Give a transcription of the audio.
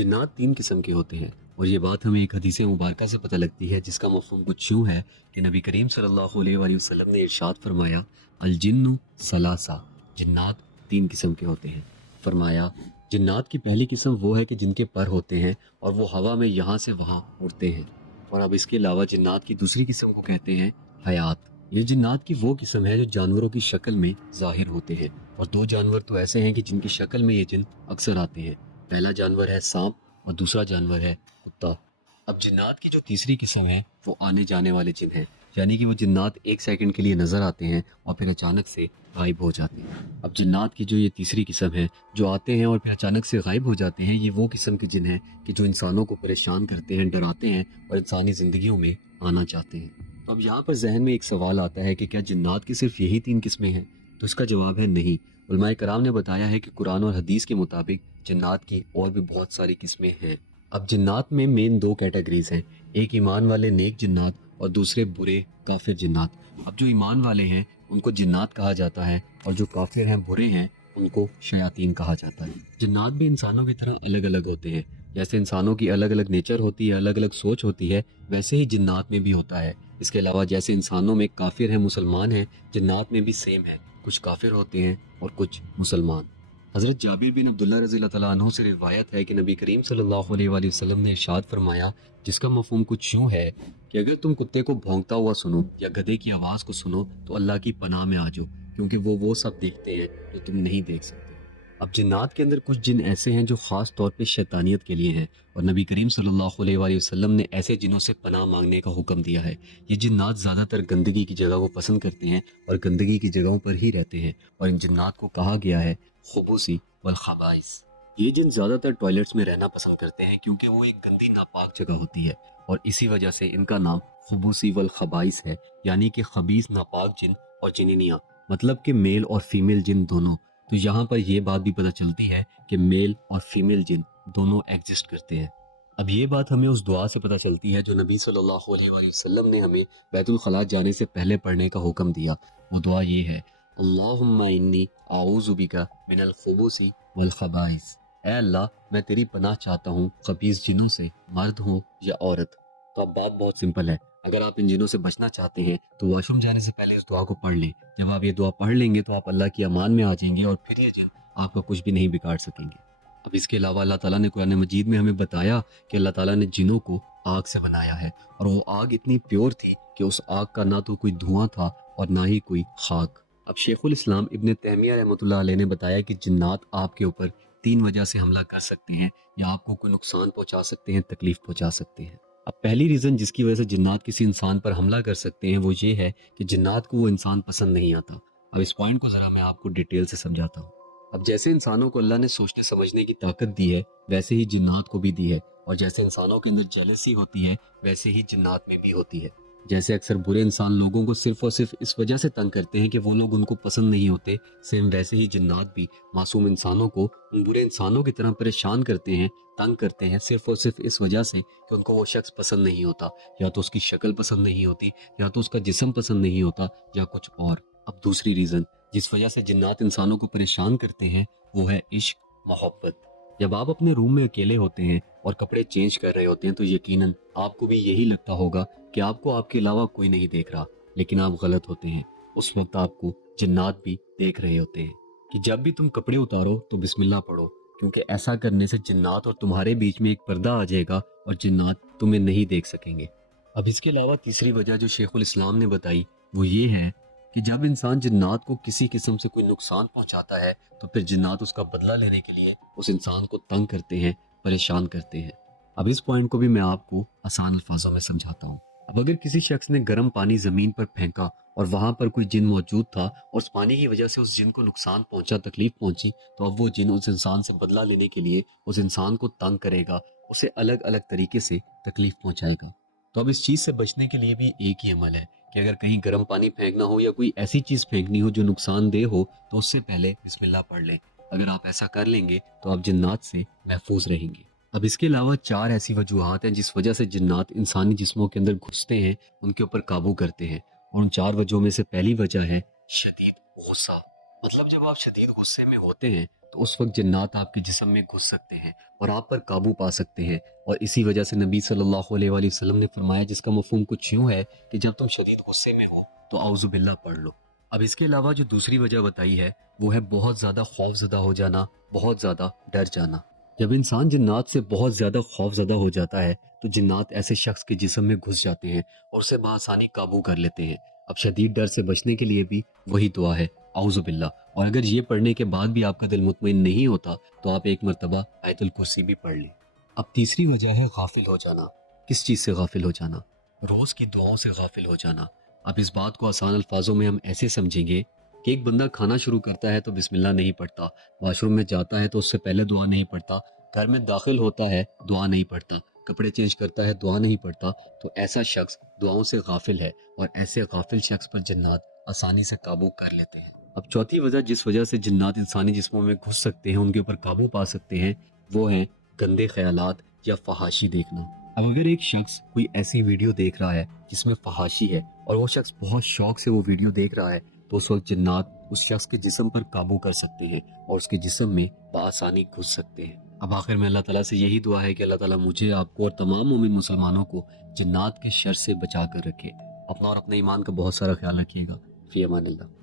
जिन्नात तीन किस्म के होते हैं और ये बात हमें एक हदीस मुबारका से पता लगती है जिसका मफ़हूम कुछ यूँ है कि नबी करीम सल्लल्लाहु अलैहि वसल्लम ने इरशाद फरमाया, अल जिन्नु सलासा, जिन्नात तीन किस्म के होते हैं। फरमाया, जिन्नात की पहली किस्म वो है कि जिनके पर होते हैं और वो हवा में यहाँ से वहाँ उड़ते हैं। और अब इसके अलावा जिन्नात की दूसरी किस्म को कहते हैं हयात। ये जिन्नात की वो किस्म है जो जानवरों की शक्ल में ज़ाहिर होते हैं, और दो जानवर तो ऐसे हैं कि जिनकी शक्ल में ये जिन अक्सर आते हैं। पहला जानवर है सांप और दूसरा जानवर है कुत्ता। अब जिन्नात की जो तीसरी किस्म है वो आने जाने वाले जिन हैं, यानी कि वो जिन्नात एक सेकंड के लिए नज़र आते हैं और फिर अचानक से गायब हो जाते हैं। अब जिन्नात की जो ये तीसरी किस्म है जो आते हैं और फिर अचानक से गायब हो जाते हैं, ये वो किस्म के जिन हैं कि जो इंसानों को परेशान करते हैं, डराते हैं और इंसानी ज़िंदगियों में आना चाहते हैं। तो अब यहाँ पर जहन में एक सवाल आता है कि क्या जिन्नात की सिर्फ यही तीन किस्में हैं? तो इसका जवाब है नहीं। उलमाए कराम ने बताया है कि कुरान और हदीस के मुताबिक जिन्नात की और भी बहुत सारी किस्में हैं। अब जिन्नात में मेन दो कैटेगरीज हैं, एक ईमान वाले नेक जिन्नात और दूसरे बुरे काफिर जिन्नात। अब जो ईमान वाले हैं उनको जिन्नात कहा जाता है और जो काफिर हैं, बुरे हैं, उनको शयातीन कहा जाता है। जिन्नात भी इंसानों की तरह अलग अलग होते हैं। जैसे इंसानों की अलग अलग नेचर होती है, अलग अलग सोच होती है, वैसे ही जिन्नात में भी होता है। इसके अलावा जैसे इंसानों में काफिर हैं, मुसलमान हैं, जिन्नात में भी सेम है, कुछ काफिर होते हैं और कुछ मुसलमान। हज़रत जाबिर बिन अब्दुल्ला रज़ी अल्लाह तआला अन्हु से रिवायत है कि नबी करीम सल्लल्लाहु अलैहि वसल्लम ने इरशाद फरमाया, जिसका मफ़हूम कुछ यूँ है कि अगर तुम कुत्ते को भौंकता हुआ सुनो या गधे की आवाज़ को सुनो तो अल्लाह की पनाह में आ जाओ, क्योंकि वो सब देखते हैं जो तुम नहीं देख सकते। अब जिन्नात के अंदर कुछ जिन ऐसे हैं जो ख़ास तौर पे शैतानियत के लिए हैं, और नबी करीम सल्लल्लाहु अलैहि वसल्लम ने ऐसे जिनों से पनाह मांगने का हुक्म दिया है। ये जिन्नात ज़्यादातर गंदगी की जगह को पसंद करते हैं और गंदगी की जगहों पर ही रहते हैं, और इन जिन्नात को कहा गया है खुबूसी वल खबाइस। ये जिन ज़्यादातर टॉयलेट्स में रहना पसंद करते हैं क्योंकि वो एक गंदी नापाक जगह होती है, और इसी वजह से इनका नाम खुबूसी वल खबाइस है, यानी कि खबीस नापाक जिन और जिनिनिया, मतलब कि मेल और फीमेल जिन दोनों। तो यहाँ पर यह बात भी पता चलती है कि मेल और फीमेल जिन दोनों एग्जिस्ट करते हैं। अब ये बात हमें उस दुआ से पता चलती है जो नबी सल्लल्लाहु अलैहि वसल्लम ने हमें बैतुल खला जाने से पहले पढ़ने का हुक्म दिया। वो दुआ ये है, अल्लाहुम्मा इन्नी आऊज़ु बिका मिनल खुबूसी वल खबाइस। ऐ अल्लाह, मैं तेरी पनाह चाहता हूँ खबीस जिनों से, मर्द हो या औरत। तो अब बात बहुत सिंपल है, अगर आप इन जिनों से बचना चाहते हैं तो वॉशरूम जाने से पहले इस दुआ को पढ़ लें। जब आप ये दुआ पढ़ लेंगे तो आप अल्लाह की अमान में आ जाएंगे और फिर ये जिन आपका कुछ भी नहीं बिगाड़ सकेंगे। अब इसके अलावा अल्लाह ताला ने कुरान मजीद में हमें बताया कि अल्लाह ताला ने जिनों को आग से बनाया है, और वो आग इतनी प्योर थी कि उस आग का ना तो कोई धुआं था और ना ही कोई खाक। अब शेखुल इस्लाम इब्न तैमिया रहमतुल्लाह अलैह ने बताया कि जिन्नात आपके ऊपर तीन वजह से हमला कर सकते हैं या आपको कोई नुकसान पहुंचा सकते हैं, तकलीफ पहुंचा सकते हैं। अब पहली रीज़न जिसकी वजह से जिन्नात किसी इंसान पर हमला कर सकते हैं वो ये है कि जिन्नात को वो इंसान पसंद नहीं आता। अब इस पॉइंट को ज़रा मैं आपको डिटेल से समझाता हूँ। अब जैसे इंसानों को अल्लाह ने सोचने समझने की ताकत दी है, वैसे ही जिन्नात को भी दी है, और जैसे इंसानों के अंदर जेलसी होती है वैसे ही जिन्नात में भी होती है। जैसे अक्सर बुरे इंसान लोगों को सिर्फ और सिर्फ इस वजह से तंग करते हैं कि वो लोग उनको पसंद नहीं होते, सेम वैसे ही जिन्नात भी मासूम इंसानों को उन बुरे इंसानों की तरह परेशान करते हैं, तंग करते हैं, सिर्फ और सिर्फ इस वजह से कि उनको वो शख्स पसंद नहीं होता, या तो उसकी शक्ल पसंद नहीं होती, या तो उसका जिस्म पसंद नहीं होता, या कुछ और। अब दूसरी रीज़न जिस वजह से जिन्नात इंसानों को परेशान करते हैं वो है इश्क, मोहब्बत। जब आप अपने रूम में अकेले होते हैं और कपड़े चेंज कर रहे होते हैं तो यकीनन आपको भी यही लगता होगा कि आपको आपके अलावा कोई नहीं देख रहा, लेकिन आप गलत होते हैं। उस वक्त आपको जिन्नात भी देख रहे होते हैं कि जब भी तुम कपड़े उतारो तो बिस्मिल्लाह पढ़ो, क्योंकि ऐसा करने से जिन्नात और तुम्हारे बीच में एक पर्दा आ जाएगा और जिन्नात तुम्हें नहीं देख सकेंगे। अब इसके अलावा तीसरी वजह जो शेखुल इस्लाम ने बताई वो ये है कि जब इंसान जिन्नात को किसी किस्म से कोई नुकसान पहुंचाता है तो फिर जिन्नात उसका बदला लेने के लिए उस इंसान को तंग करते हैं, परेशान करते हैं। अब इस पॉइंट को भी मैं आपको आसान अल्फाजों में समझाता हूँ। अब अगर किसी शख्स ने गर्म पानी जमीन पर फेंका और वहां पर कोई जिन मौजूद था और उस पानी की वजह से उस जिन को नुकसान पहुंचा, तकलीफ पहुंची, तो अब वो जिन उस इंसान से बदला लेने के लिए उस इंसान को तंग करेगा, उसे अलग अलग तरीके से तकलीफ पहुंचाएगा। तो अब इस चीज से बचने के लिए भी एक ही अमल है कि अगर कहीं गर्म पानी फेंकना हो या कोई ऐसी चीज फेंकनी हो जो नुकसानदेह हो तो उससे पहले बिस्मिल्लाह पढ़ लें। अगर आप ऐसा कर लेंगे तो आप जिन्नात से महफूज रहेंगे। अब इसके अलावा चार ऐसी वजूहात हैं जिस वजह से जिन्नात इंसानी जिस्मों के अंदर घुसते हैं, उनके ऊपर काबू करते हैं, और उन चार वजहों में से पहली वजह है शदीद गुस्सा। मतलब जब आप शदीद गुस्से में होते हैं تو اس وقت جنات آپ کے جسم میں گھس سکتے ہیں اور آپ پر قابو پا سکتے ہیں، اور اسی وجہ سے نبی صلی اللہ علیہ وآلہ وسلم نے فرمایا، جس کا مفہوم کچھ یوں ہے کہ جب تم شدید غصے میں ہو تو اعوذ باللہ پڑھ لو۔ اب اس کے علاوہ جو دوسری وجہ بتائی ہے وہ ہے بہت زیادہ خوف زدہ ہو جانا، بہت زیادہ ڈر جانا۔ جب انسان جنات سے بہت زیادہ خوف زدہ ہو جاتا ہے تو جنات ایسے شخص کے جسم میں گھس جاتے ہیں اور اسے بآسانی قابو کر لیتے ہیں۔ اب شدید ڈر سے بچنے کے لیے بھی وہی دعا ہے، اعوذ باللہ، اور اگر یہ پڑھنے کے بعد بھی آپ کا دل مطمئن نہیں ہوتا تو آپ ایک مرتبہ آیت الکرسی بھی پڑھ لیں۔ اب تیسری وجہ ہے غافل ہو جانا۔ کس چیز سے غافل ہو جانا؟ روز کی دعاؤں سے غافل ہو جانا۔ اب اس بات کو آسان الفاظوں میں ہم ایسے سمجھیں گے کہ ایک بندہ کھانا شروع کرتا ہے تو بسم اللہ نہیں پڑھتا، واش روم میں جاتا ہے تو اس سے پہلے دعا نہیں پڑھتا، گھر میں داخل ہوتا ہے دعا نہیں پڑھتا، کپڑے چینج کرتا ہے دعا نہیں پڑھتا، تو ایسا شخص دعاؤں سے غافل ہے، اور ایسے غافل شخص پر جنات آسانی سے قابو کر لیتے ہیں۔ اب چوتھی وجہ جس وجہ سے جنات انسانی جسموں میں گھس سکتے ہیں، ان کے اوپر قابو پا سکتے ہیں، وہ ہیں گندے خیالات یا فحاشی دیکھنا۔ اب اگر ایک شخص کوئی ایسی ویڈیو دیکھ رہا ہے جس میں فحاشی ہے اور وہ شخص بہت شوق سے وہ ویڈیو دیکھ رہا ہے، تو اس وقت جنات اس شخص کے جسم پر قابو کر سکتے ہیں اور اس کے جسم میں بآسانی گھس سکتے ہیں۔ اب آخر میں اللہ تعالیٰ سے یہی دعا ہے کہ اللہ تعالیٰ مجھے، آپ کو اور تمام مومن مسلمانوں کو جنات کے شر سے بچا کر رکھے۔ اپنا اور اپنے ایمان کا بہت سارا خیال رکھیے گا۔ فی امان اللہ۔